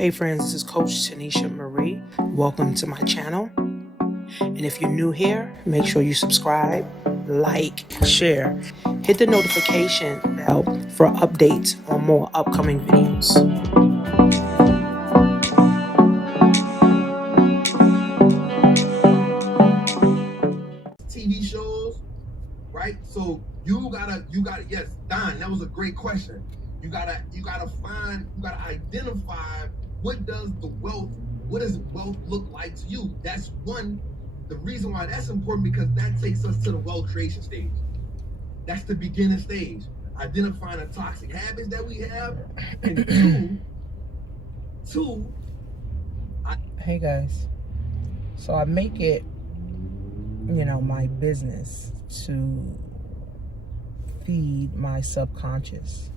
Hey friends, this is Coach Tanisha Marie. Welcome to my channel. And if you're new here, make sure you subscribe, like, share. Hit the notification bell for updates on more upcoming videos. TV shows, right? So you gotta, yes, Don, that was a great question. You gotta identify what does wealth look like to you? That's one, the reason why that's important, because that takes us to the wealth creation stage. That's the beginning stage. Identifying the toxic habits that we have. And two, Hey guys, so I make it, my business to feed my subconscious.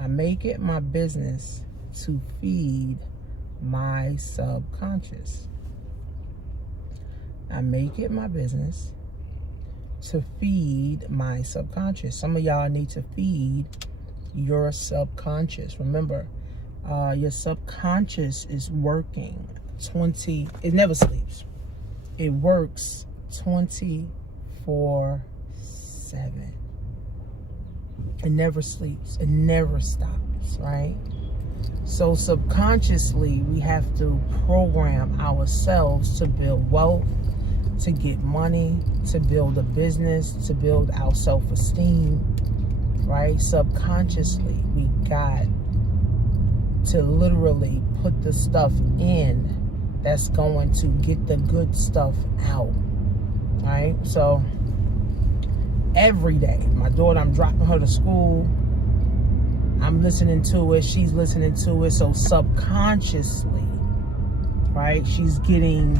I make it my business to feed my subconscious. I make it my business to feed my subconscious. Some of y'all need to feed your subconscious. Remember, your subconscious is working it never sleeps. It works 24/7. It never sleeps. It never stops, right? So subconsciously, we have to program ourselves to build wealth, to get money, to build a business, to build our self-esteem, right? Subconsciously, we got to literally put the stuff in that's going to get the good stuff out, right? So every day, my daughter, I'm dropping her to school, I'm listening to it, she's listening to it. So subconsciously, right, she's getting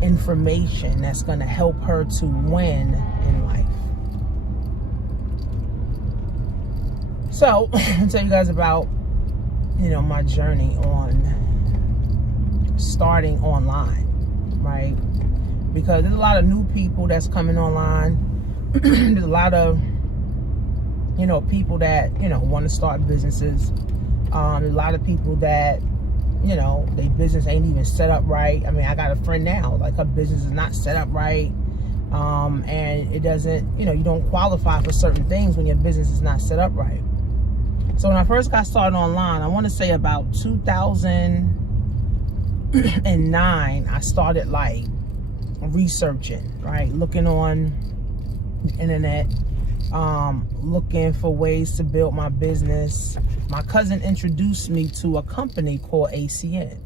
information that's going to help her to win in life. So I'll tell you guys about, my journey on starting online, right? Because there's a lot of new people that's coming online. There's a lot of, people that, want to start businesses. There's a lot of people that, their business ain't even set up right. I mean, I got a friend now, like her business is not set up right. And it doesn't, you don't qualify for certain things when your business is not set up right. So when I first got started online, I want to say about 2009, I started like researching, right? Looking on the internet, looking for ways to build my business. My cousin introduced me to a company called ACN.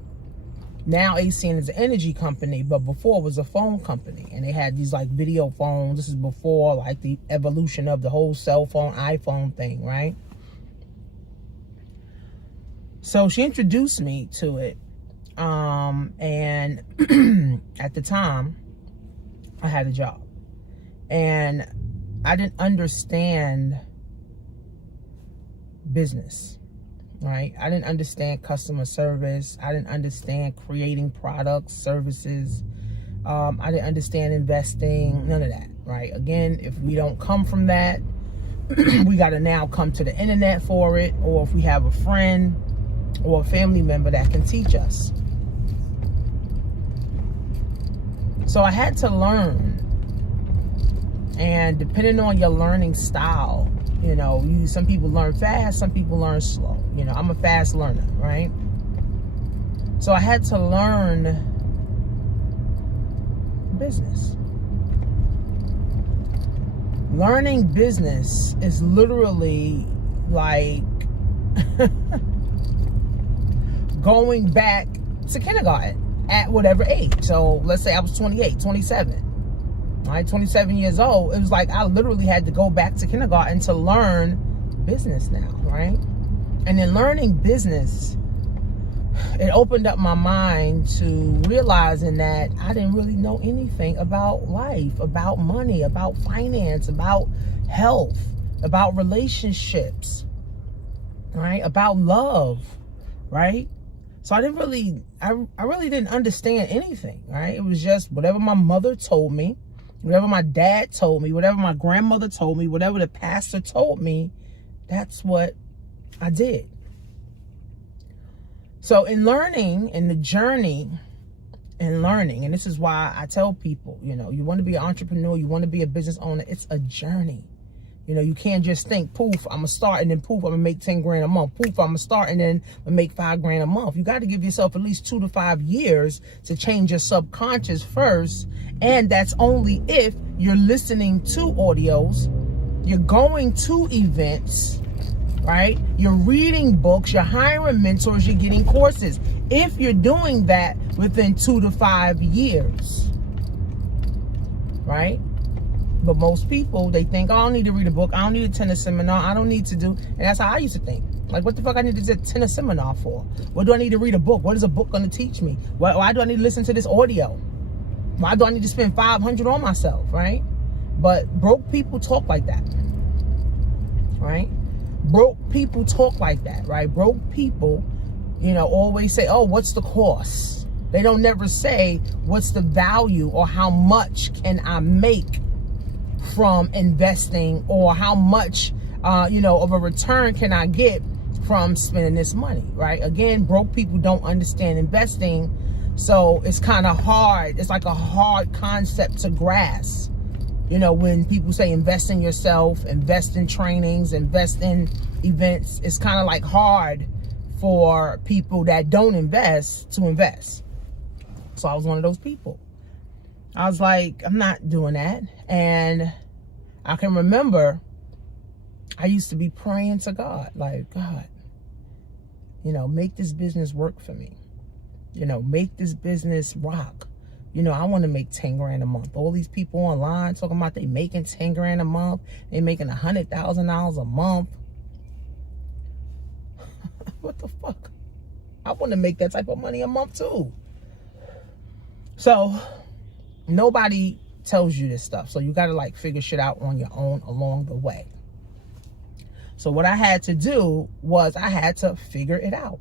Now ACN is an energy company, but before it was a phone company, and they had these like video phones. This is before like the evolution of the whole cell phone, iPhone thing, right? So she introduced me to it. And at the time I had a job, and I didn't understand business, right? I didn't understand customer service. I didn't understand creating products, services. I didn't understand investing, none of that, right? Again, if we don't come from that, we got to now come to the internet for it, or if we have a friend or a family member that can teach us. So I had to learn, and depending on your learning style, some people learn fast, some people learn slow. I'm a fast learner, right? So I had to learn business. Learning business is literally like going back to kindergarten at whatever age. So let's say I was 28, 27. Right, 27 years old. It was like I literally had to go back to kindergarten to learn business now, right? And in learning business, it opened up my mind to realizing that I didn't really know anything about life, about money, about finance, about health, about relationships, right? About love, right? So I really didn't understand anything, right? It was just whatever my mother told me, whatever my dad told me, whatever my grandmother told me, whatever the pastor told me, that's what I did. So in learning, in the journey and learning, and this is why I tell people, you know, you want to be an entrepreneur, you want to be a business owner, it's a journey. You know, you can't just think, poof, I'm going to start and then poof, I'm going to make 10 grand a month. Poof, I'm going to start and then I'm going to make 5 grand a month. You got to give yourself at least 2 to 5 years to change your subconscious first. And that's only if you're listening to audios, you're going to events, right? You're reading books, you're hiring mentors, you're getting courses. If you're doing that within 2 to 5 years, right? But most people, they think, oh, I don't need to read a book. I don't need to attend a seminar. I don't need to do. And that's how I used to think. Like, what the fuck I need to attend a seminar for? What do I need to read a book? What is a book going to teach me? Why do I need to listen to this audio? Why do I need to spend $500 on myself, right? But broke people talk like that, right? Broke people talk like that, right? Broke people, you know, always say, oh, what's the cost? They don't never say, what's the value or how much can I make from investing, or how much, you know, of a return can I get from spending this money, right? Again, broke people don't understand investing. So it's kind of hard. It's like a hard concept to grasp. You know, when people say invest in yourself, invest in trainings, invest in events, it's kind of like hard for people that don't invest to invest. So I was one of those people. I was like, I'm not doing that. And I can remember I used to be praying to God, like, God, you know, make this business work for me. You know, make this business rock. You know, I want to make 10 grand a month. All these people online talking about they making 10 grand a month. They making $100,000 a month. What the fuck? I want to make that type of money a month too. So nobody tells you this stuff. So you got to like figure shit out on your own along the way. So what I had to do was I had to figure it out.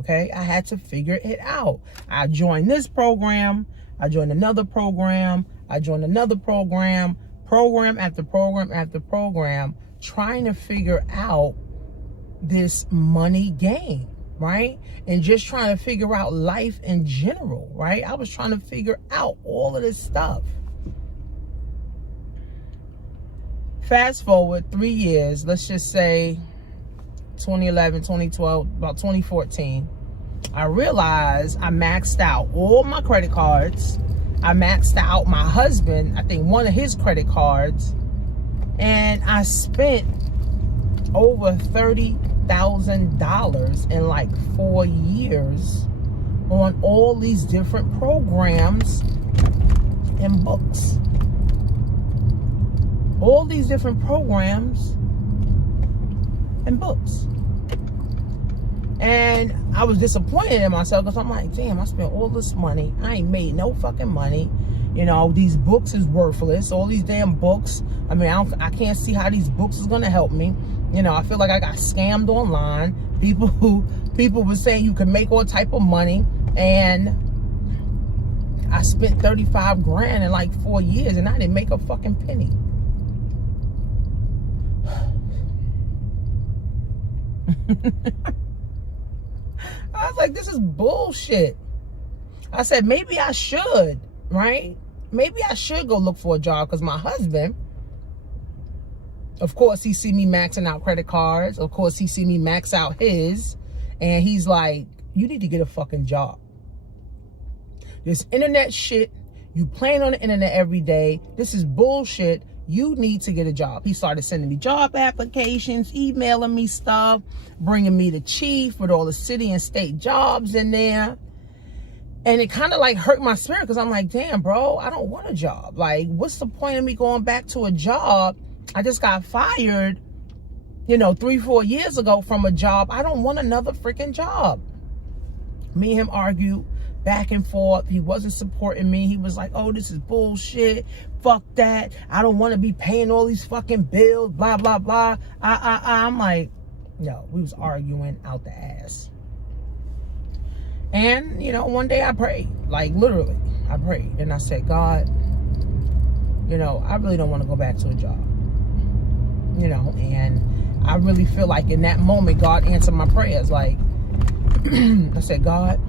Okay. I had to figure it out. I joined this program. I joined another program. I joined another program after program after program, trying to figure out this money game, right? And just trying to figure out life in general, right? I was trying to figure out all of this stuff. Fast forward 3 years, let's just say 2011, 2012, about 2014, I realized I maxed out all my credit cards. I maxed out my husband, I think one of his credit cards, and I spent over $30,000 in like 4 years on all these different programs and books. All these different programs and books. And I was disappointed in myself because I'm like, damn, I spent all this money. I ain't made no fucking money. You know, these books is worthless. All these damn books. I mean, I can't see how these books is going to help me. You know, I feel like I got scammed online. People were saying you can make all type of money. And I spent 35 grand in like 4 years and I didn't make a fucking penny. I was like, this is bullshit. I said, maybe I should, right? Maybe I should go look for a job, because my husband, of course, he see me maxing out credit cards. Of course, he see me max out his. And he's like, you need to get a fucking job. This internet shit, you playing on the internet every day. This is bullshit. You need to get a job. He started sending me job applications, emailing me stuff, bringing me the chief with all the city and state jobs in there. And it kind of like hurt my spirit, because I'm like, damn, bro, I don't want a job. Like, what's the point of me going back to a job? I just got fired, you know, 3-4 years ago from a job. I don't want another freaking job. Me and him argued back and forth. He wasn't supporting me. He was like, oh, this is bullshit. Fuck that. I don't want to be paying all these fucking bills, blah, blah, blah. I'm like, no, we was arguing out the ass. And, you know, one day I prayed, like literally, I prayed. And I said, God, you know, I really don't want to go back to a job. You know, and I really feel like in that moment, God answered my prayers. Like, I said, God,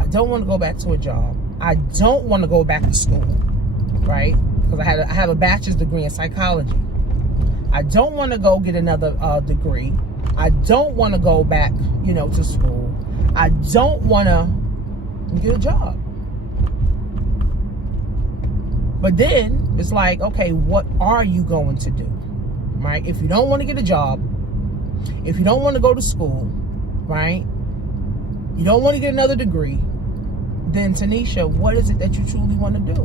I don't want to go back to a job. I don't want to go back to school, right? Because I have a bachelor's degree in psychology. I don't want to go get another degree. I don't want to go back, to school. I don't want to get a job. But then it's like, okay, what are you going to do, right? If you don't want to get a job, if you don't want to go to school, right? You don't want to get another degree, then Tanisha, what is it that you truly want to do?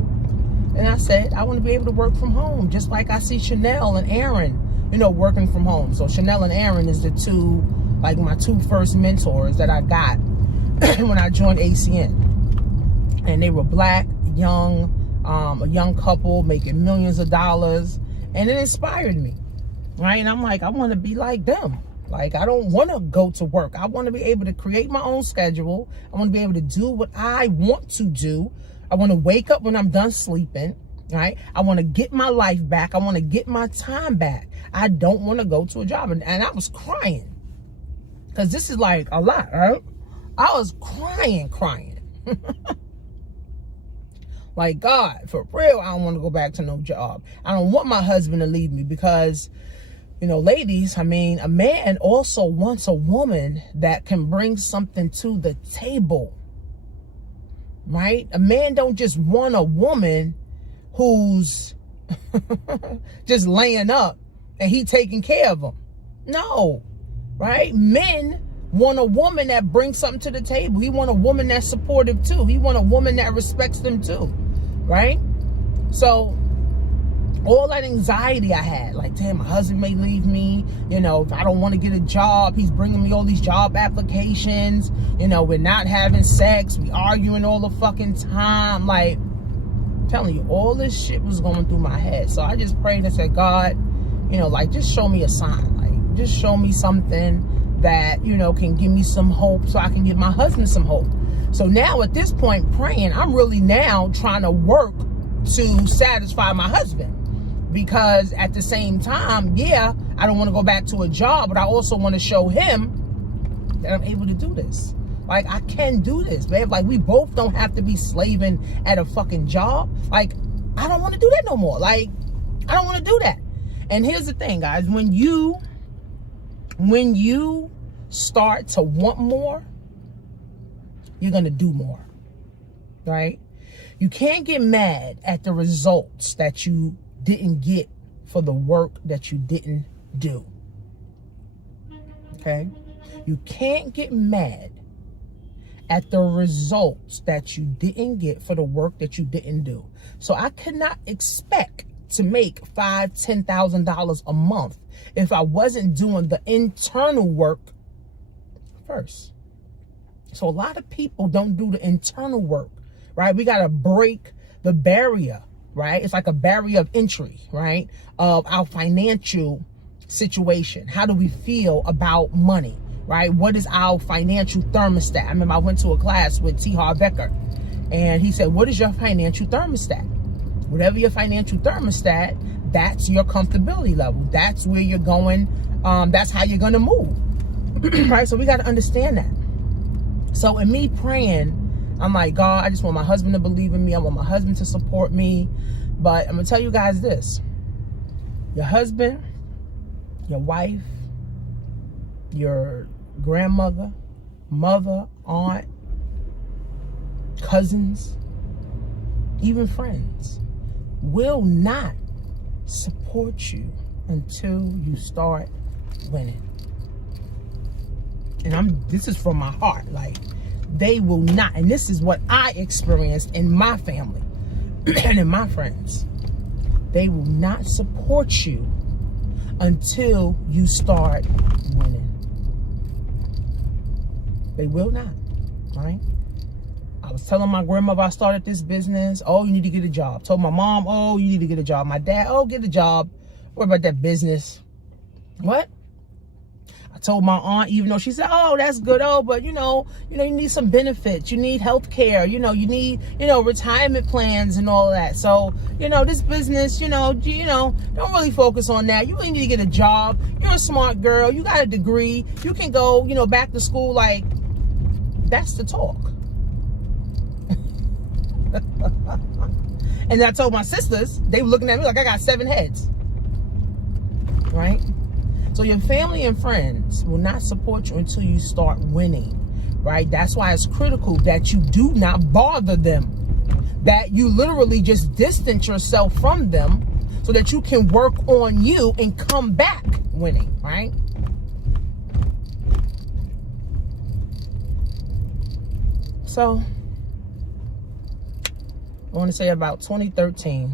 And I said, I want to be able to work from home, just like I see Chanel and Aaron, working from home. So Chanel and Aaron is my two first mentors that I got when I joined ACN. And they were Black, young, a young couple making millions of dollars. And it inspired me, right? And I'm like, I want to be like them. Like, I don't want to go to work. I want to be able to create my own schedule. I want to be able to do what I want to do. I want to wake up when I'm done sleeping, right? I want to get my life back. I want to get my time back. I don't want to go to a job. And I was crying because this is like a lot, right? I was crying. Like, God, for real, I don't want to go back to no job. I don't want my husband to leave me because, ladies, a man also wants a woman that can bring something to the table, right? A man don't just want a woman who's just laying up and he taking care of them. No, right? Men want a woman that brings something to the table. He want a woman that's supportive too. He want a woman that respects them too, right? So all that anxiety I had, like, damn, my husband may leave me, if I don't want to get a job, he's bringing me all these job applications, we're not having sex, we arguing all the fucking time. Like, I'm telling you, all this shit was going through my head. So I just prayed and said, God, just show me a sign, like, just show me something that, can give me some hope so I can give my husband some hope. So now at this point, praying, I'm really now trying to work to satisfy my husband. Because at the same time, yeah, I don't want to go back to a job, but I also want to show him that I'm able to do this. Like, I can do this, babe. Like, we both don't have to be slaving at a fucking job. Like, I don't want to do that no more. Like, I don't want to do that. And here's the thing, guys. When you start to want more, you're going to do more, right? You can't get mad at the results that you didn't get for the work that you didn't do. Okay? You can't get mad at the results that you didn't get for the work that you didn't do. So I could not expect to make $5,000, $10,000 a month if I wasn't doing the internal work first. So a lot of people don't do the internal work, right? We got to break the barrier, right? It's like a barrier of entry, right? Of our financial situation. How do we feel about money, right? What is our financial thermostat? I remember I went to a class with T. Harv Eker, and he said, what is your financial thermostat? Whatever your financial thermostat, that's your comfortability level. That's where you're going. That's how you're going to move, right? So we got to understand that. So in me praying, I'm like, God, I just want my husband to believe in me. I want my husband to support me. But I'm going to tell you guys this. Your husband, your wife, your grandmother, mother, aunt, cousins, even friends will not support you until you start winning. And this is from my heart. Like, they will not. And this is what I experienced in my family and in my friends. They will not support you until you start winning. They will not, right? I was telling my grandmother I started this business. Oh, you need to get a job. Told my mom, oh, you need to get a job. My dad, oh, get a job. What about that business? What? I told my aunt, even though she said, oh, that's good. Oh, but you need some benefits. You need health care. You need, retirement plans and all of that. So, this business, don't really focus on that. You really need to get a job. You're a smart girl. You got a degree. You can go, back to school. Like, that's the talk. And then I told my sisters, they were looking at me like I got 7 heads. Right? So your family and friends will not support you until you start winning. Right? That's why it's critical that you do not bother them. That you literally just distance yourself from them so that you can work on you and come back winning. Right? So I want to say about 2013,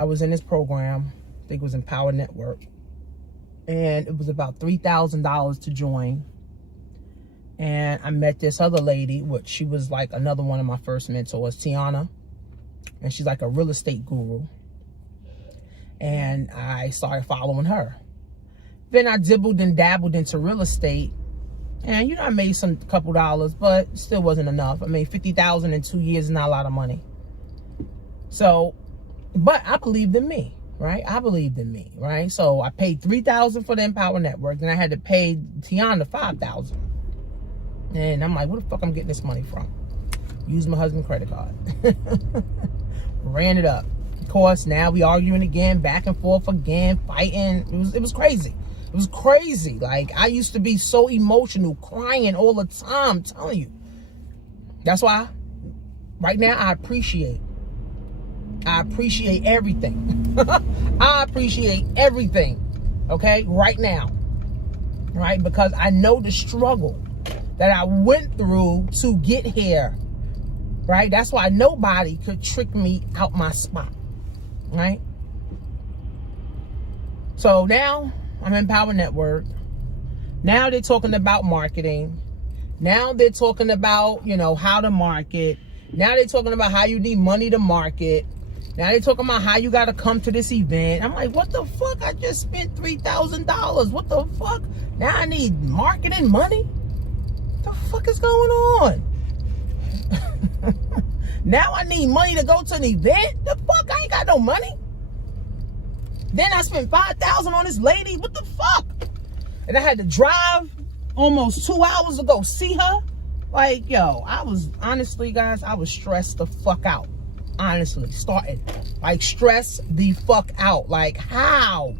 I was in this program. I think it was Empower Network. And it was about $3,000 to join. And I met this other lady, which she was like another one of my first mentors, Tiana. And she's like a real estate guru. And I started following her. Then I dibbled and dabbled into real estate. And, I made some couple dollars, but still wasn't enough. I made $50,000 in 2 years, not a lot of money. So, but I believed in me, right? I believed in me, right? So I paid $3,000 for the Empower Network. Then I had to pay Tiana $5,000. And I'm like, where the fuck I'm getting this money from? Used my husband's credit card. Ran it up. Of course, now we arguing again, back and forth again, fighting. It was crazy. It was crazy. Like, I used to be so emotional, crying all the time, I'm telling you. That's why right now I appreciate everything. I appreciate everything, okay, right now, right? Because I know the struggle that I went through to get here, right? That's why nobody could trick me out my spot, right? So now I'm in Empower Network. Now they're talking about marketing. Now they're talking about, how to market. Now they're talking about how you need money to market. Now they're talking about how you got to come to this event. I'm like, what the fuck? I just spent $3,000. What the fuck? Now I need marketing money? What the fuck is going on? Now I need money to go to an event? The fuck? I ain't got no money. Then I spent $5,000 on this lady. What the fuck? And I had to drive almost 2 hours to go see her. Like, yo, honestly, guys, I was stressed the fuck out. Honestly, started. Like, stress the fuck out. Like, how?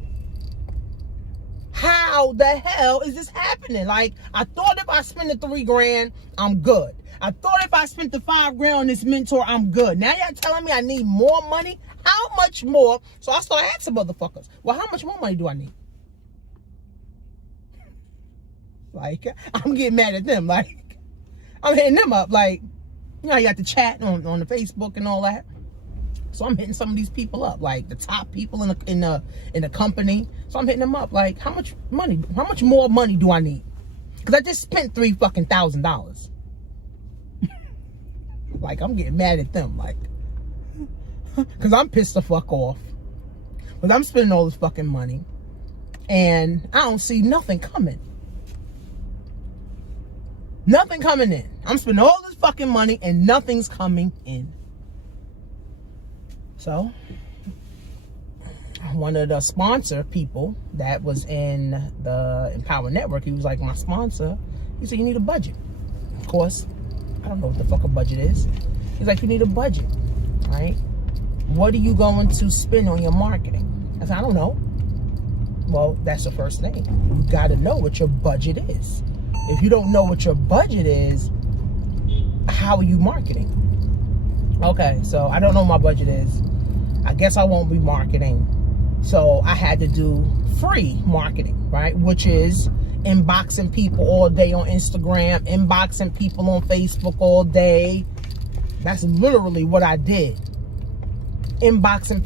How the hell is this happening? Like, I thought if I spend the $3,000, I'm good. I thought if I spent the $5,000 on this mentor, I'm good. Now y'all telling me I need more money? How much more? So I start asking motherfuckers, well, how much more money do I need? Like, I'm getting mad at them. Like, I'm hitting them up. Like, you got the chat on the Facebook and all that. So I'm hitting some of these people up, like the top people in the company. So I'm hitting them up, like, how much more money do I need? Because I just spent $3,000. Like, I'm getting mad at them, like, because I'm pissed the fuck off. Because I'm spending all this fucking money, and I don't see nothing coming. Nothing coming in. I'm spending all this fucking money, and nothing's coming in. So, one of the sponsor people that was in the Empower Network, he was like my sponsor. He said, you need a budget. Of course, I don't know what the fuck a budget is. He's like, you need a budget, right? What are you going to spend on your marketing? I said, I don't know. Well, that's the first thing. You got to know what your budget is. If you don't know what your budget is, how are you marketing? Okay, so I don't know what my budget is. I guess I won't be marketing. So I had to do free marketing, right? Which is inboxing people all day on Instagram, inboxing people on Facebook all day. That's literally what I did. Inboxing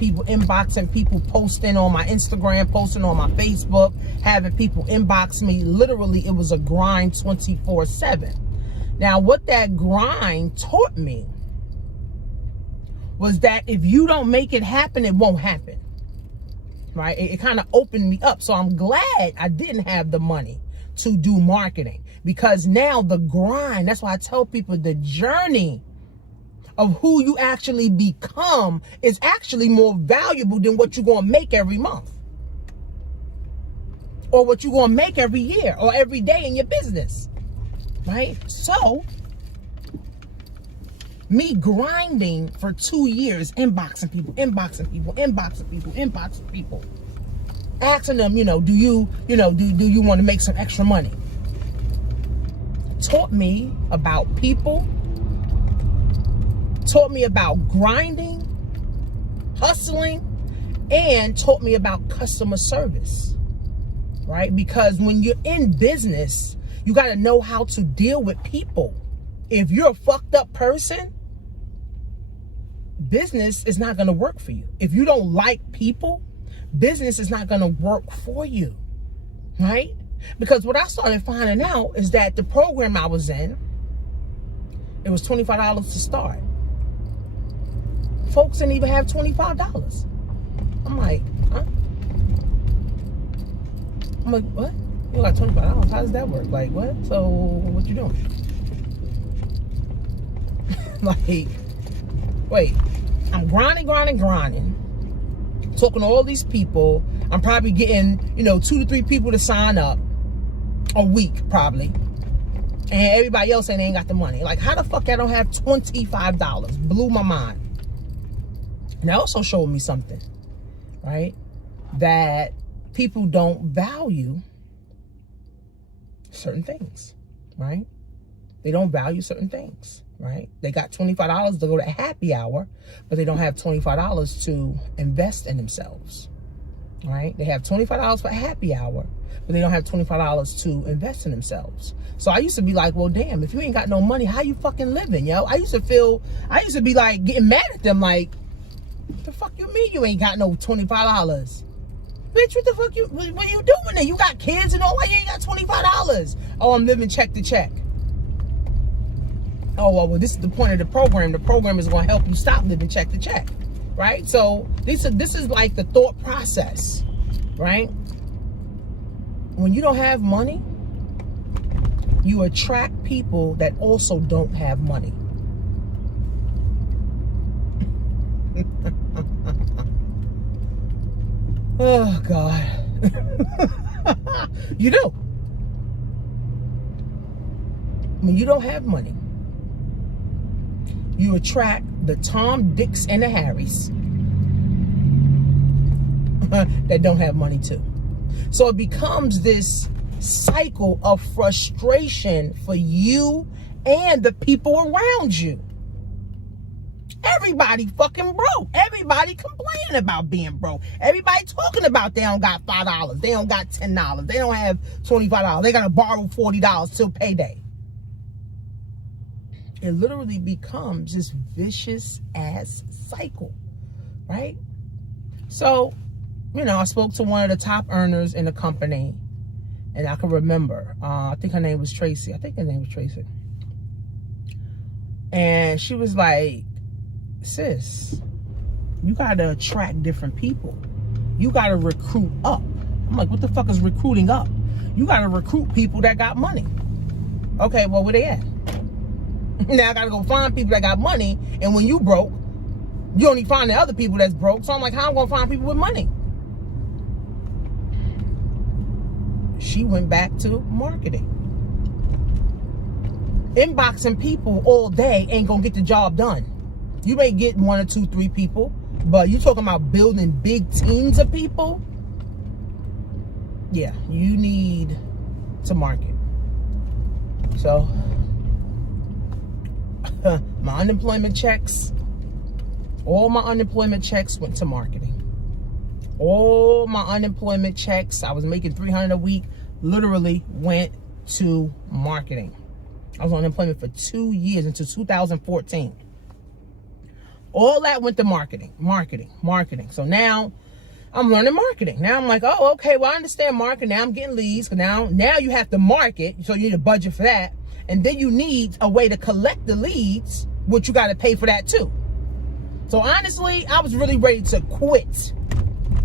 people, posting on my Instagram, posting on my Facebook, having people inbox me. Literally, it was a grind 24/7. Now, what that grind taught me was that if you don't make it happen, it won't happen. right? It kind of opened me up. So I'm glad I didn't have the money to do marketing, because now the grind, that's why I tell people the journey of who you actually become is actually more valuable than what you're going to make every month, or what you're going to make every year or every day in your business, right? So me grinding for 2 years, inboxing people, asking them, do you want to make some extra money, taught me about people, taught me about grinding, hustling, and taught me about customer service, right? Because when you're in business, you got to know how to deal with people. If you're a fucked up person, business is not going to work for you. If you don't like people, business is not going to work for you, right? Because what I started finding out is that the program I was in, it was $25 to start. Folks didn't even have $25. I'm like, huh? I'm like, what? You got $25? How does that work? Like, what? So what you doing? Like, wait, I'm grinding, talking to all these people. I'm probably getting, 2 to 3 people to sign up a week, probably. And everybody else saying they ain't got the money. Like, how the fuck I don't have $25? Blew my mind. And that also showed me something, right? That people don't value certain things, right? They don't value certain things, right? They got $25 to go to happy hour, but they don't have $25 to invest in themselves, right? They have $25 for happy hour, but they don't have $25 to invest in themselves. So I used to be like, well, damn, if you ain't got no money, how you fucking living, yo? I used to be like getting mad at them, like, what the fuck you mean you ain't got no $25? Bitch, what the fuck what are you doing there? You got kids and all, why you ain't got $25? Oh, I'm living check to check. Oh, well, this is the point of the program. The program is going to help you stop living check to check, right? So this is like the thought process, right? When you don't have money, you attract people that also don't have money. Oh, God. You do. When you don't have money, you attract the Tom, Dicks, and the Harrys that don't have money too. So it becomes this cycle of frustration for you and the people around you. Everybody fucking broke. Everybody complaining about being broke. Everybody talking about they don't got $5. They don't got $10. They don't have $25. They got to borrow $40 till payday. It literally becomes this vicious ass cycle, right? So, I spoke to one of the top earners in the company, and I can remember, I think her name was Tracy. And she was like, sis, you gotta attract different people. You gotta recruit up. I'm like, what the fuck is recruiting up? You gotta recruit people that got money. Okay, well, where they at? Now I gotta go find people that got money, and when you broke, you only find the other people that's broke. So I'm like, how am I gonna find people with money? She went back to marketing. Inboxing people all day ain't gonna get the job done. You may get 1 or 2, 3 people, but you talking about building big teams of people? Yeah, you need to market. So, my unemployment checks, all my unemployment checks went to marketing. All my unemployment checks, I was making $300 a week, literally went to marketing. I was on unemployment for 2 years until 2014. All that went to marketing. So now I'm learning marketing. Now I'm like, oh, okay, well, I understand marketing. Now I'm getting leads. Now you have to market, so you need a budget for that. And then you need a way to collect the leads, which you got to pay for that too. So honestly, I was really ready to quit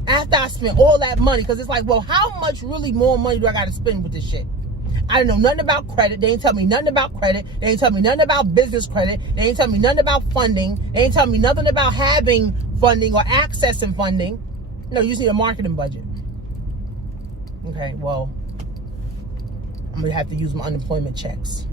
After I spent all that money, because it's like, well, how much really more money do I got to spend with this shit? I didn't know nothing about credit. They ain't tell me nothing about credit. They ain't tell me nothing about business credit. They ain't tell me nothing about funding. They ain't tell me nothing about having funding or accessing funding. No, you just need a marketing budget. Okay, well, I'm going to have to use my unemployment checks.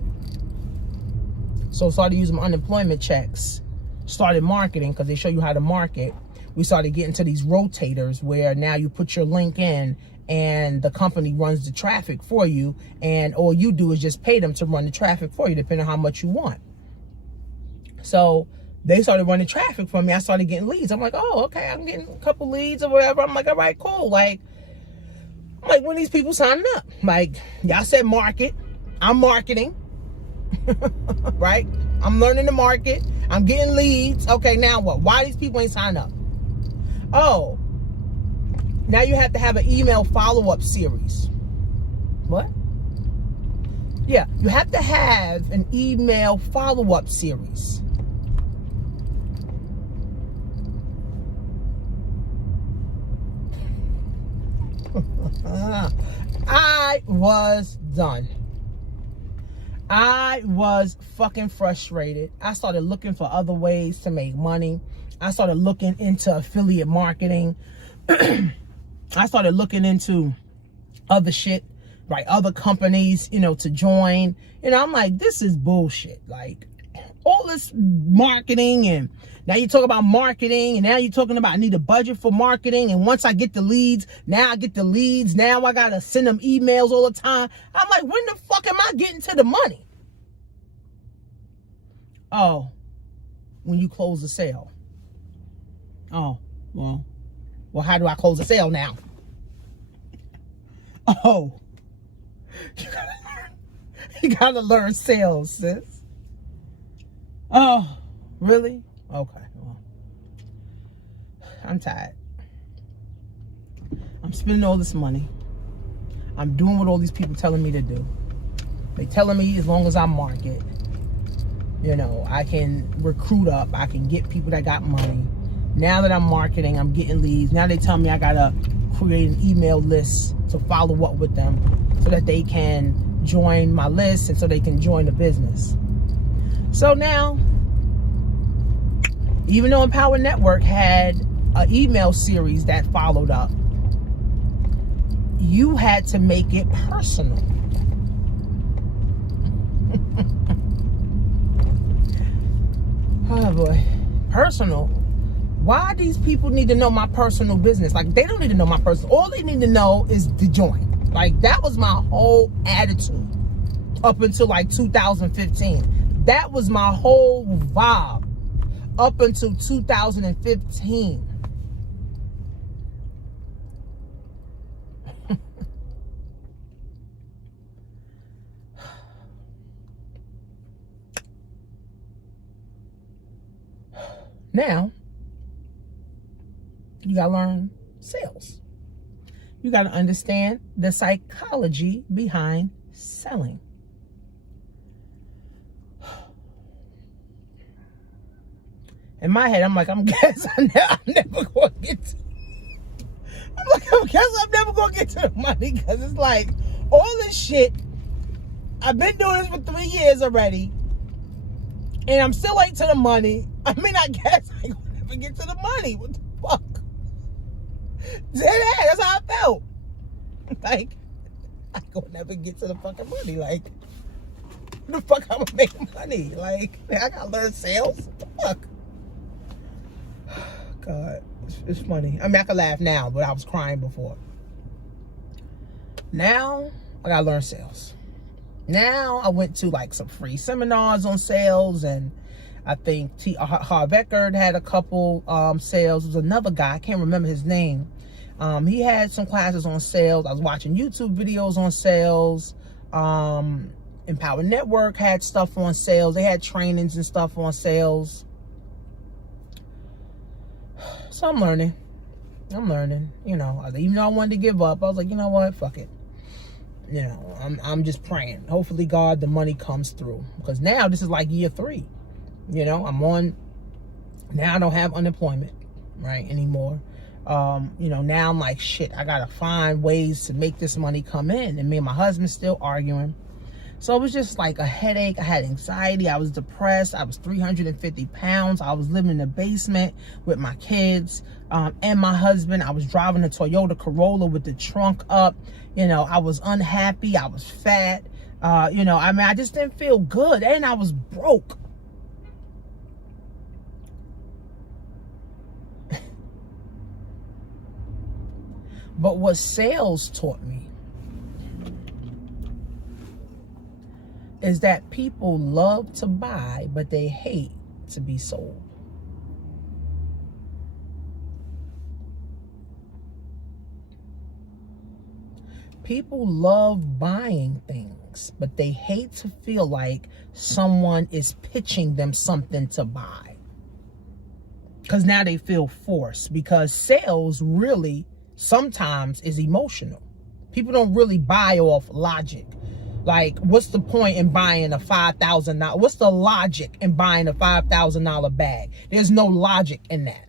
So I started using my unemployment checks. Started marketing, because they show you how to market. We started getting to these rotators where now you put your link in and the company runs the traffic for you, and all you do is just pay them to run the traffic for you, depending on how much you want. So they started running traffic for me. I started getting leads. I'm like, oh, okay, I'm getting a couple leads or whatever. I'm like, all right, cool. Like, when these people signing up? Like, y'all said market. I'm marketing. Right? I'm learning the market. I'm getting leads. Okay, now what? Why these people ain't signing up? Oh, now you have to have an email follow-up series. What? Yeah, you have to have an email follow-up series. I was done. I was fucking frustrated. I started looking for other ways to make money. I started looking into affiliate marketing. I started looking into other shit, like other companies, to join. I'm like, this is bullshit. Like, all this marketing, and now you talk about marketing, and now you're talking about I need a budget for marketing, and once I get the leads, now I get the leads, now I gotta send them emails all the time. I'm like, when the fuck am I getting to the money? Oh, when you close the sale. Oh, well, how do I close the sale now? Oh, you gotta learn sales, sis. Oh, really? Okay, well, I'm tired. I'm spending all this money. I'm doing what all these people telling me to do. They telling me as long as I market, I can recruit up, I can get people that got money. Now that I'm marketing, I'm getting leads. Now they tell me I gotta create an email list to follow up with them so that they can join my list and so they can join the business. So now, even though Empower Network had an email series that followed up, you had to make it personal. Oh boy, personal. Why these people need to know my personal business? Like, they don't need to know my personal. All they need to know is to join. Like, that was my whole attitude up until like 2015. That was my whole vibe up until 2015. Now, you gotta learn sales. You gotta understand the psychology behind selling. In my head, I'm like, I'm never gonna get to. I'm never gonna get to the money, because it's like all this shit. I've been doing this for 3 years already, and I'm still late to the money. I mean, I guess I ain't gonna never get to the money. What the fuck? That's how I felt. Like, I ain't gonna never get to the fucking money. Like, the fuck I'm gonna make money? Like, I gotta learn sales. What the fuck? God, it's funny. I mean, I can laugh now, but I was crying before. Now, I gotta learn sales. Now, I went to like some free seminars on sales, and I think Harv Eckert had a couple sales. There was another guy, I can't remember his name. He had some classes on sales. I was watching YouTube videos on sales. Empower Network had stuff on sales. They had trainings and stuff on sales. So I'm learning. Even though I wanted to give up, I was like, you know what? Fuck it. I'm just praying. Hopefully, God, the money comes through. Because now this is like year 3. I'm on. Now I don't have unemployment, right, anymore. Now I'm like, shit, I gotta find ways to make this money come in. And me and my husband still arguing. So it was just like a headache. I had anxiety. I was depressed. I was 350 pounds. I was living in the basement with my kids and my husband. I was driving a Toyota Corolla with the trunk up. I was unhappy. I was fat. I just didn't feel good. And I was broke. But what sales taught me is that people love to buy, but they hate to be sold. People love buying things, but they hate to feel like someone is pitching them something to buy. Because now they feel forced, because sales really sometimes is emotional. People don't really buy off logic. Like, what's the point in buying a $5,000? What's the logic in buying a $5,000 bag? There's no logic in that.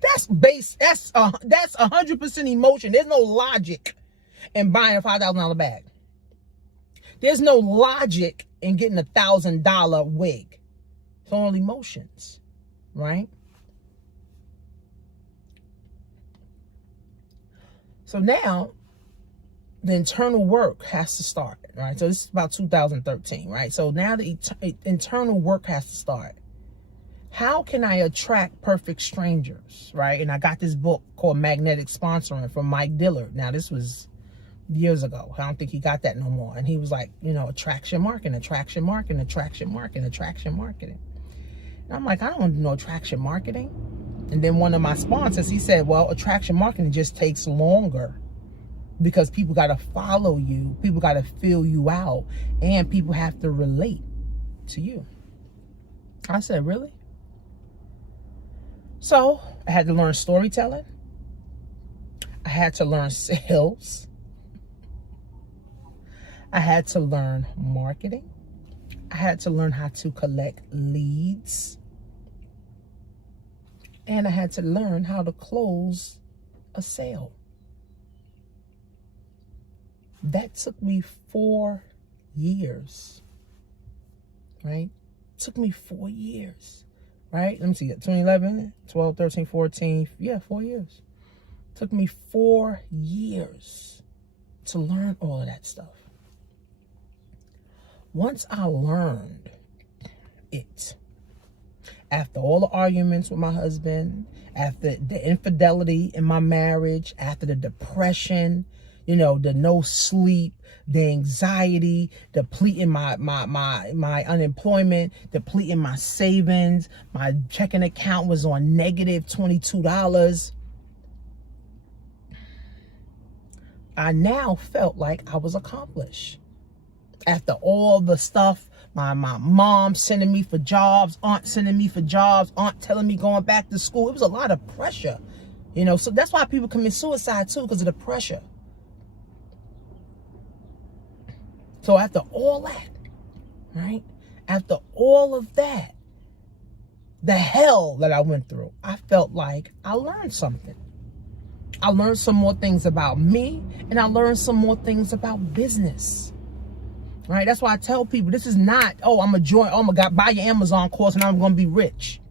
That's 100% emotion. There's no logic in buying a $5,000 bag. There's no logic in getting a $1,000 wig. It's all emotions, right? So now the internal work has to start, right? So this is about 2013, right? So now the internal work has to start. How can I attract perfect strangers, right? And I got this book called Magnetic Sponsoring from Mike Dillard. Now, this was years ago. I don't think he got that no more. And he was like, attraction marketing, attraction marketing, attraction marketing, attraction marketing. And I'm like, I don't want to know attraction marketing. And then one of my sponsors, he said, well, attraction marketing just takes longer because people got to follow you. People got to fill you out, and people have to relate to you. I said, really? So I had to learn storytelling. I had to learn sales. I had to learn marketing. I had to learn how to collect leads. And I had to learn how to close a sale. That took me 4 years, right? It took me 4 years, right? Let me see, 2011, 12, 13, 14, 4 years. It took me 4 years to learn all of that stuff. Once I learned it, after all the arguments with my husband, after the infidelity in my marriage, after the depression, the no sleep, the anxiety, depleting my unemployment, depleting my savings, my checking account was on negative $22. I now felt like I was accomplished. After all the stuff, my mom sending me for jobs, aunt sending me for jobs, aunt telling me going back to school. It was a lot of pressure, so that's why people commit suicide too, because of the pressure. So after all that, right? After all of that, the hell that I went through, I felt like I learned something. I learned some more things about me, and I learned some more things about business. Right? That's why I tell people, this is not, I'm going to buy your Amazon course and I'm going to be rich.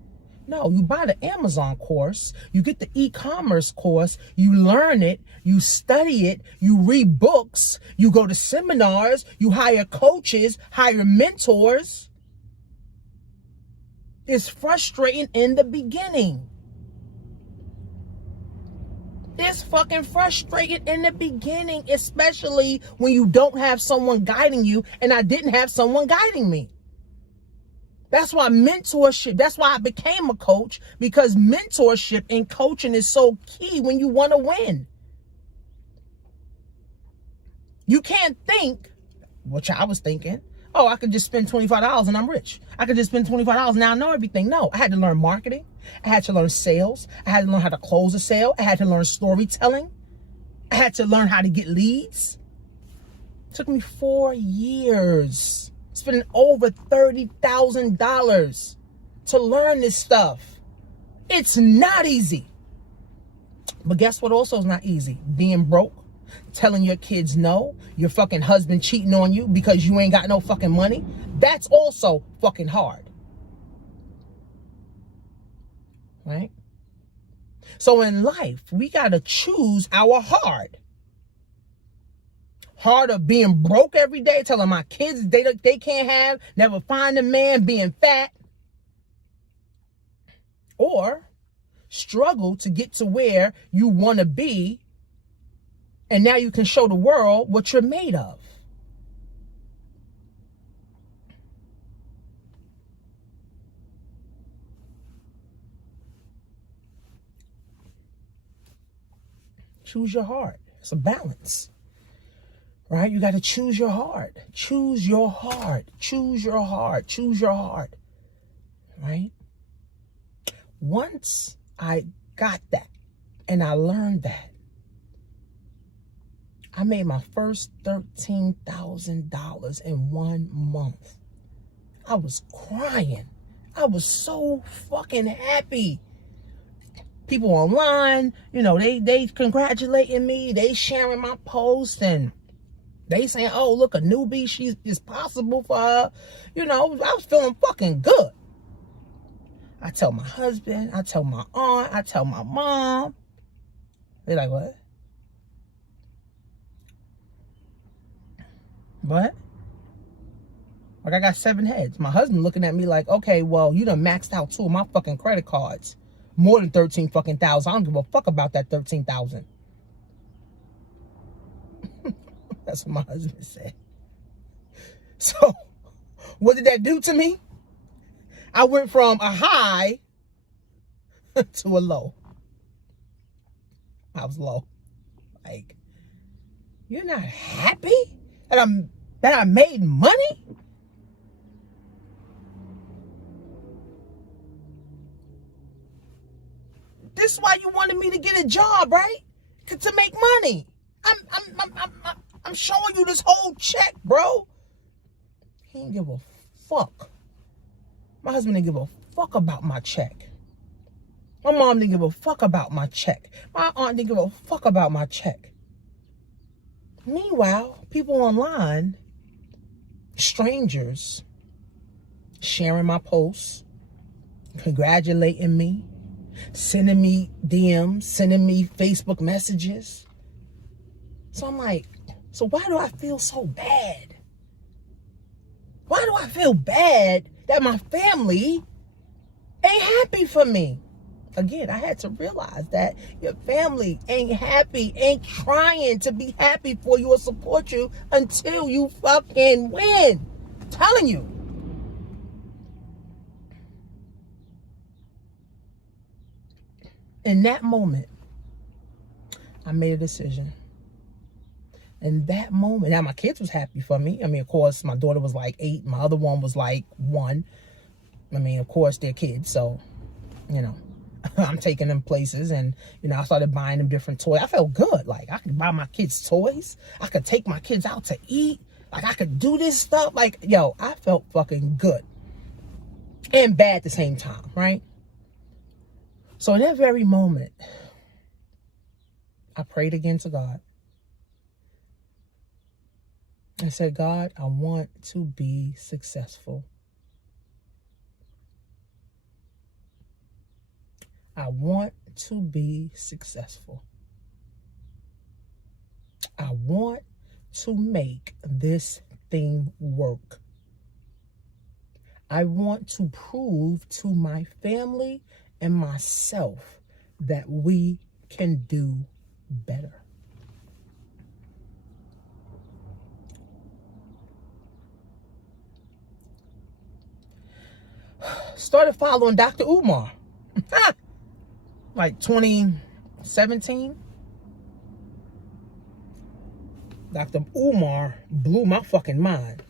No, you buy the Amazon course, you get the e-commerce course, you learn it, you study it, you read books, you go to seminars, you hire coaches, hire mentors. It's frustrating in the beginning. It's fucking frustrating in the beginning, especially when you don't have someone guiding you, and I didn't have someone guiding me. That's why mentorship, that's why I became a coach, because mentorship and coaching is so key when you want to win. You can't think, which I was thinking, I could just spend $25 and I'm rich. I could just spend $25 and now I know everything. No, I had to learn marketing. I had to learn sales. I had to learn how to close a sale. I had to learn storytelling. I had to learn how to get leads. It took me 4 years, spending over $30,000 to learn this stuff. It's not easy. But guess what also is not easy? Being broke, telling your kids no, your fucking husband cheating on you because you ain't got no fucking money. That's also fucking hard. Right? So in life, we got to choose our hard. Hard of being broke every day, telling my kids they can't have, never find a man, being fat. Or struggle to get to where you want to be, and now you can show the world what you're made of. Choose your heart. It's a balance. Right? You got to choose your heart. Choose your heart. Choose your heart. Choose your heart. Right? Once I got that and I learned that, I made my first $13,000 in 1 month. I was crying. I was so fucking happy. People online, you know, they congratulating me. They sharing my post and they saying, oh, look, a newbie, it's possible for her. You know, I was feeling fucking good. I tell my husband, I tell my aunt, I tell my mom. They're like, what? What? Like, I got 7 heads. My husband looking at me like, okay, well, you done maxed out 2 of my fucking credit cards. More than 13 fucking thousand. I don't give a fuck about that 13,000. That's what my husband said. So, what did that do to me? I went from a high to a low. I was low. Like, you're not happy that I made money? This is why you wanted me to get a job, right? To make money. I'm showing you this whole check, bro. He ain't give a fuck. My husband didn't give a fuck about my check. My mom didn't give a fuck about my check. My aunt didn't give a fuck about my check. Meanwhile, people online, strangers, sharing my posts, congratulating me, sending me DMs, sending me Facebook messages. So I'm like, so why do I feel so bad? Why do I feel bad that my family ain't happy for me? Again, I had to realize that your family ain't happy, ain't trying to be happy for you or support you until you fucking win. I'm telling you. In that moment, I made a decision. In that moment, now my kids was happy for me. I mean, of course, my daughter was like 8. My other one was like 1. I mean, of course, they're kids. So, you know, I'm taking them places and, you know, I started buying them different toys. I felt good. Like, I could buy my kids toys. I could take my kids out to eat. Like, I could do this stuff. Like, yo, I felt fucking good. And bad at the same time, right? So in that very moment, I prayed again to God. I said, God, I want to be successful. I want to be successful. I want to make this thing work. I want to prove to my family and myself that we can do better. Started following Dr. Umar. Like 2017. Dr. Umar blew my fucking mind.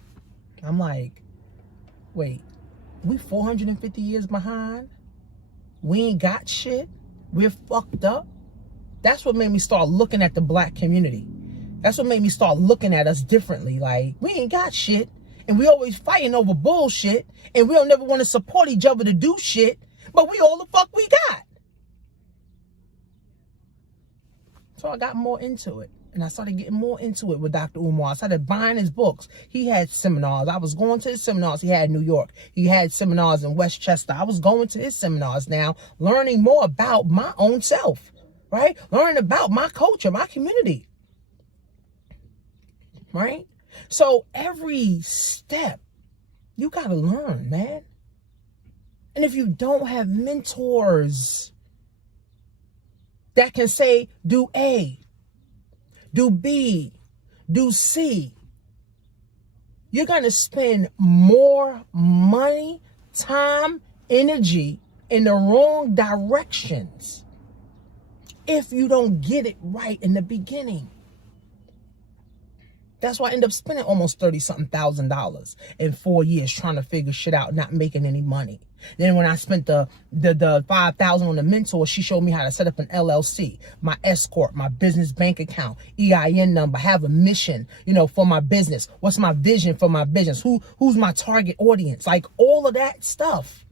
I'm like, wait, we 450 years behind? We ain't got shit? We're fucked up? That's what made me start looking at the black community. That's what made me start looking at us differently. Like, we ain't got shit. And we always fighting over bullshit. And we don't never want to support each other to do shit. But we all the fuck we got. So I got more into it. And I started getting more into it with Dr. Umar. I started buying his books. He had seminars. I was going to his seminars he had in New York. He had seminars in Westchester. I was going to his seminars now, learning more about my own self, right? Learning about my culture, my community, right? So every step, you got to learn, man. And if you don't have mentors that can say, do A, do B, do C, you're going to spend more money, time, energy in the wrong directions if you don't get it right in the beginning. That's why I end up spending almost $30-something thousand in 4 years trying to figure shit out, not making any money. Then when I spent the $5,000 on the mentor, she showed me how to set up an LLC, my S corp, my business bank account, EIN number, have a mission, for my business. What's my vision for my business? Who's my target audience? Like all of that stuff.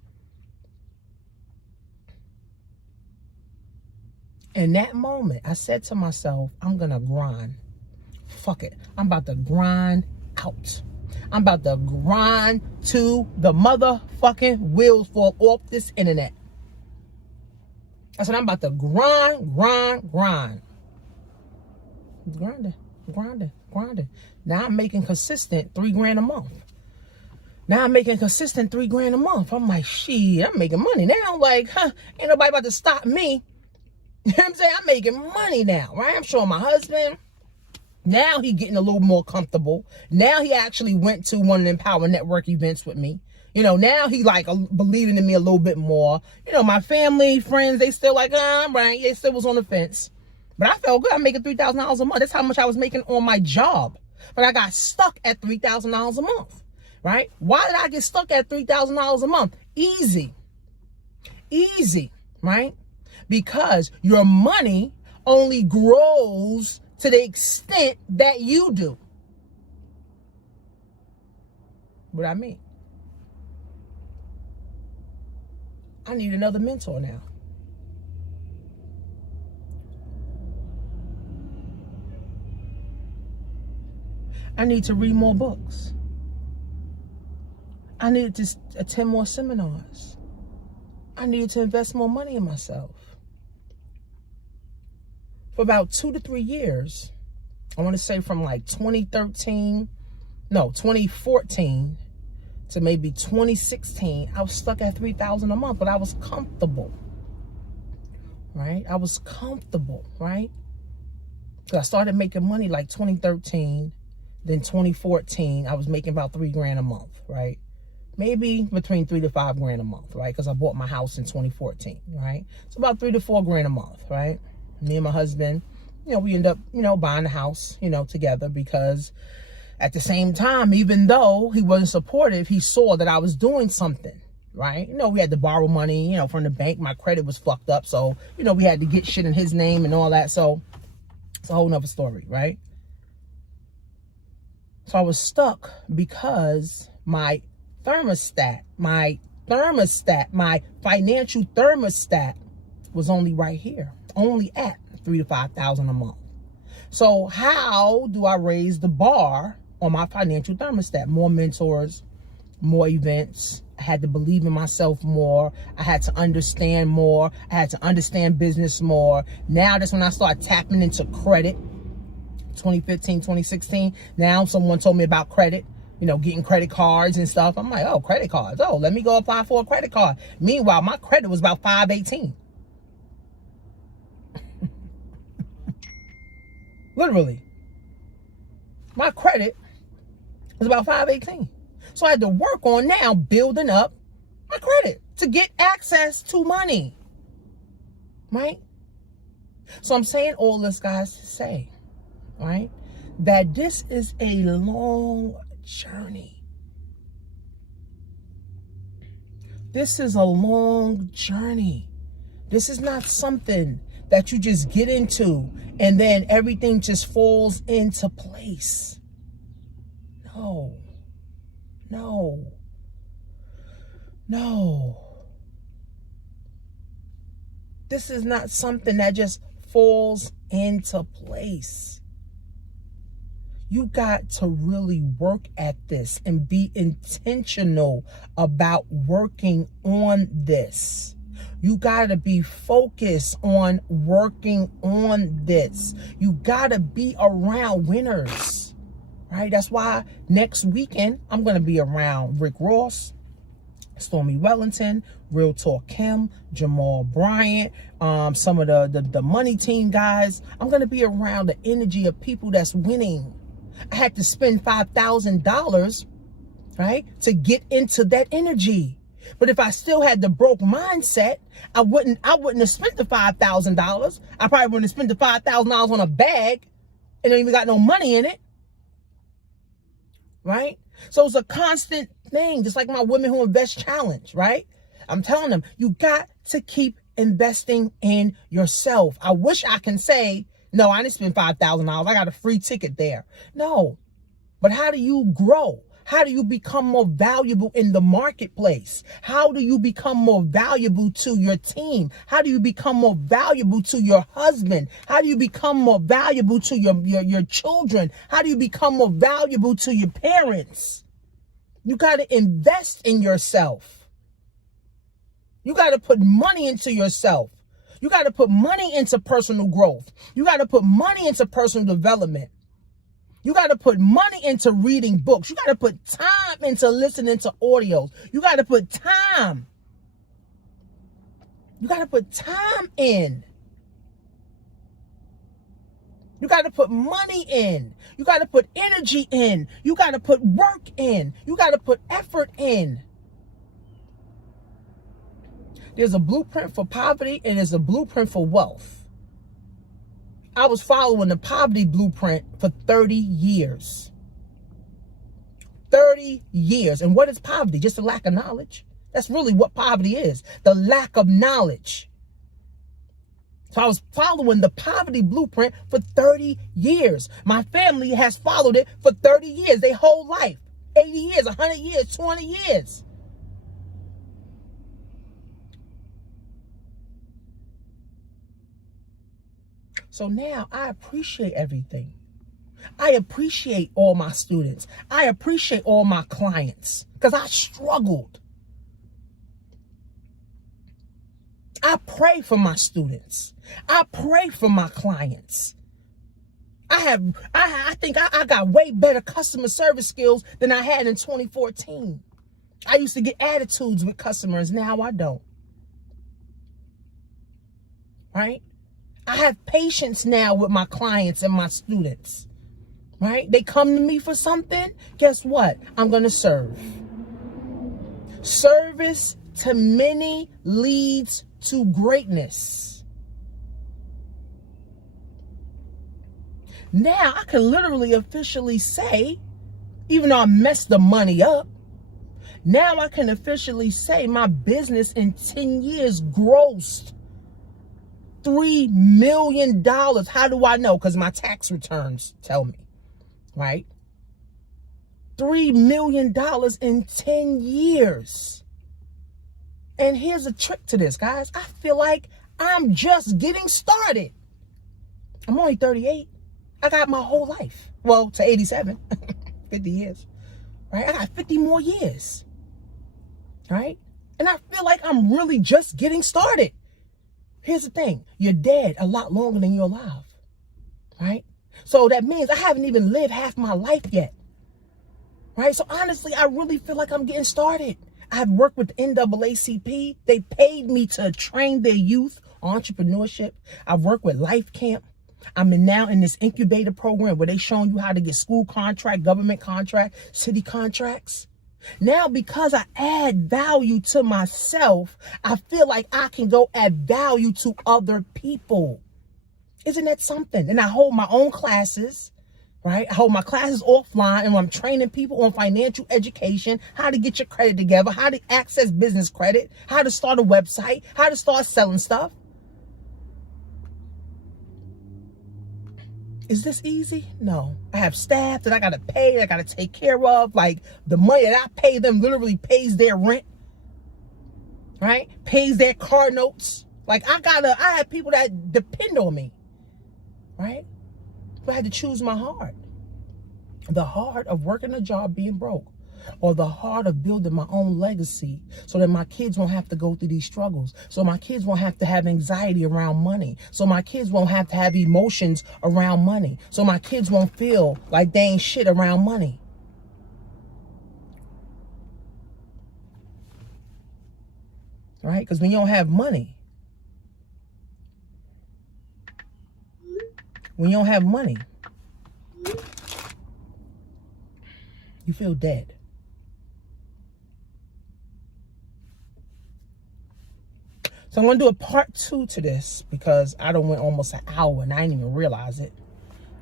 In that moment, I said to myself, I'm gonna grind. Fuck it. I'm about to grind out. I'm about to grind to the motherfucking wheels fall off this internet. I said, I'm about to grind. Grinding. Now I'm making consistent $3,000 a month. I'm like, shit, I'm making money now. Like, ain't nobody about to stop me. You know what I'm saying? I'm making money now, right? I'm showing my husband. Now he getting a little more comfortable. Now he actually went to one of the Empower Network events with me. Now he like believing in me a little bit more. My family, friends, they still like, I'm right. They still was on the fence. But I felt good. I'm making $3,000 a month. That's how much I was making on my job. But I got stuck at $3,000 a month, right? Why did I get stuck at $3,000 a month? Easy, right? Because your money only grows to the extent that you do. What I mean? I need another mentor now. I need to read more books. I needed to attend more seminars. I needed to invest more money in myself. For about 2 to 3 years, I want to say from like 2014 to maybe 2016, I was stuck at $3,000 a month, but I was comfortable, right? Right? So I started making money like 2013, then 2014, I was making about $3,000 a month, right? Maybe between $3,000 to $5,000 a month, right? Because I bought my house in 2014, right? So about $3,000 to $4,000 a month, right? Me and my husband, we end up, buying the house, together, because at the same time, even though he wasn't supportive, he saw that I was doing something, right? We had to borrow money, from the bank. My credit was fucked up. So, we had to get shit in his name and all that. So it's a whole nother story, right? So I was stuck because my thermostat, my financial thermostat was only right here, only at $3,000 to $5,000 a month. So how do I raise the bar on my financial thermostat? More mentors, more events. I had to believe in myself more. I had to understand more. I had to understand business more. Now that's when I started tapping into credit. 2015, 2016. Now someone told me about credit, getting credit cards and stuff. I'm like, oh, credit cards. Oh, let me go apply for a credit card. Meanwhile, my credit was about 518. Literally. My credit was about 518. So I had to work on now building up my credit to get access to money. Right? So I'm saying all this, guys, to say, right, that this is a long journey. This is a long journey. This is not something that you just get into and then everything just falls into place. No. This is not something that just falls into place. You got to really work at this and be intentional about working on this. You got to be focused on working on this. You got to be around winners, right? That's why next weekend I'm going to be around Rick Ross, Stormy Wellington, Real Talk Kim, Jamal Bryant, some of the money team guys. I'm going to be around the energy of people that's winning. I had to spend $5,000, right, to get into that energy. But if I still had the broke mindset, I wouldn't have spent the $5,000. I probably wouldn't have spent the $5,000 on a bag and don't even got no money in it. Right? So it's a constant thing, just like my Women Who Invest challenge, right? I'm telling them, you got to keep investing in yourself. I wish I can say, no, I didn't spend $5,000. I got a free ticket there. No. But how do you grow? How do you become more valuable in the marketplace? How do you become more valuable to your team? How do you become more valuable to your husband? How do you become more valuable to your children? How do you become more valuable to your parents? You got to invest in yourself. You got to put money into yourself. You got to put money into personal growth. You got to put money into personal development. You got to put money into reading books. You got to put time into listening to audios. You got to put time. You got to put time in. You got to put money in. You got to put energy in. You got to put work in. You got to put effort in. There's a blueprint for poverty and there's a blueprint for wealth. I was following the poverty blueprint for 30 years. 30 years. And what is poverty? Just a lack of knowledge. That's really what poverty is. The lack of knowledge. So I was following the poverty blueprint for 30 years. My family has followed it for 30 years, their whole life. 80 years, 100 years, 20 years. So now I appreciate everything. I appreciate all my students. I appreciate all my clients because I struggled. I pray for my students. I pray for my clients. I think I got way better customer service skills than I had in 2014. I used to get attitudes with customers. Now I don't. Right? I have patience now with my clients and my students, right? They come to me for something. Guess what? I'm going to serve. Service to many leads to greatness. Now I can literally officially say, even though I messed the money up, now I can officially say my business in 10 years grossed $3 million. How do I know? Because my tax returns tell me, right? $3 million in 10 years. And here's a trick to this, guys. I feel like I'm just getting started. I'm only 38. I got my whole life. Well, to 87, 50 years, right? I got 50 more years, right? And I feel like I'm really just getting started. Here's the thing. You're dead a lot longer than you're alive, right? So that means I haven't even lived half my life yet, right? So honestly, I really feel like I'm getting started. I've worked with NAACP. They paid me to train their youth on entrepreneurship. I've worked with Life Camp. I'm now in this incubator program where they showing you how to get school contract, government contract, city contracts. Now, because I add value to myself, I feel like I can go add value to other people. Isn't that something? And I hold my own classes, right? I hold my classes offline and I'm training people on financial education, how to get your credit together, how to access business credit, how to start a website, how to start selling stuff. Is this easy? No. I have staff that I got to pay, I got to take care of. Like the money that I pay them literally pays their rent, right? Pays their car notes. Like I have people that depend on me, right? If I had to choose my heart, the heart of working a job being broke, or the heart of building my own legacy so that my kids won't have to go through these struggles, so my kids won't have to have anxiety around money, so my kids won't have to have emotions around money, so my kids won't feel like they ain't shit around money. Right? Because when you don't have money, you feel dead. So I'm going to do a part 2 to this because I done went almost an hour and I didn't even realize it.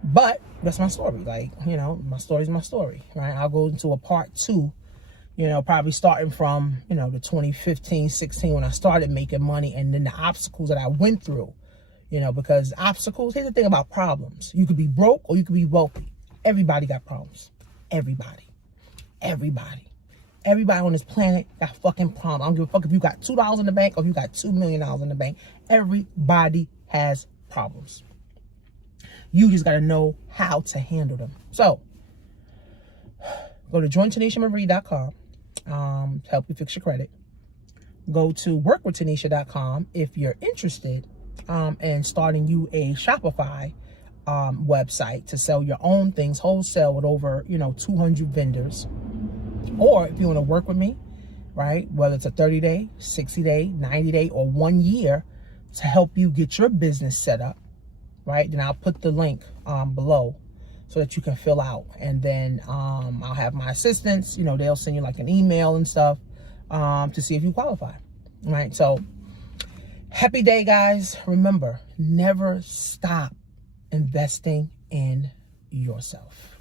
But that's my story. Like, you know, my story's my story, right? I'll go into a part 2, you know, probably starting from, you know, the 2015, 16 when I started making money, and then the obstacles that I went through, you know, because obstacles, here's the thing about problems. You could be broke or you could be wealthy. Everybody got problems. Everybody on this planet got fucking problems. I don't give a fuck if you got $2 in the bank or if you got $2 million in the bank. Everybody has problems. You just got to know how to handle them. So, go to joinTanishaMarie.com to help you fix your credit. Go to workwithtanisha.com if you're interested in starting you a Shopify website to sell your own things wholesale with over, you know, 200 vendors. Or if you want to work with me, right, whether it's a 30-day, 60-day, 90-day, or 1 year to help you get your business set up, right, then I'll put the link below so that you can fill out. And then I'll have my assistants, you know, they'll send you like an email and stuff to see if you qualify, right? So happy day, guys. Remember, never stop investing in yourself.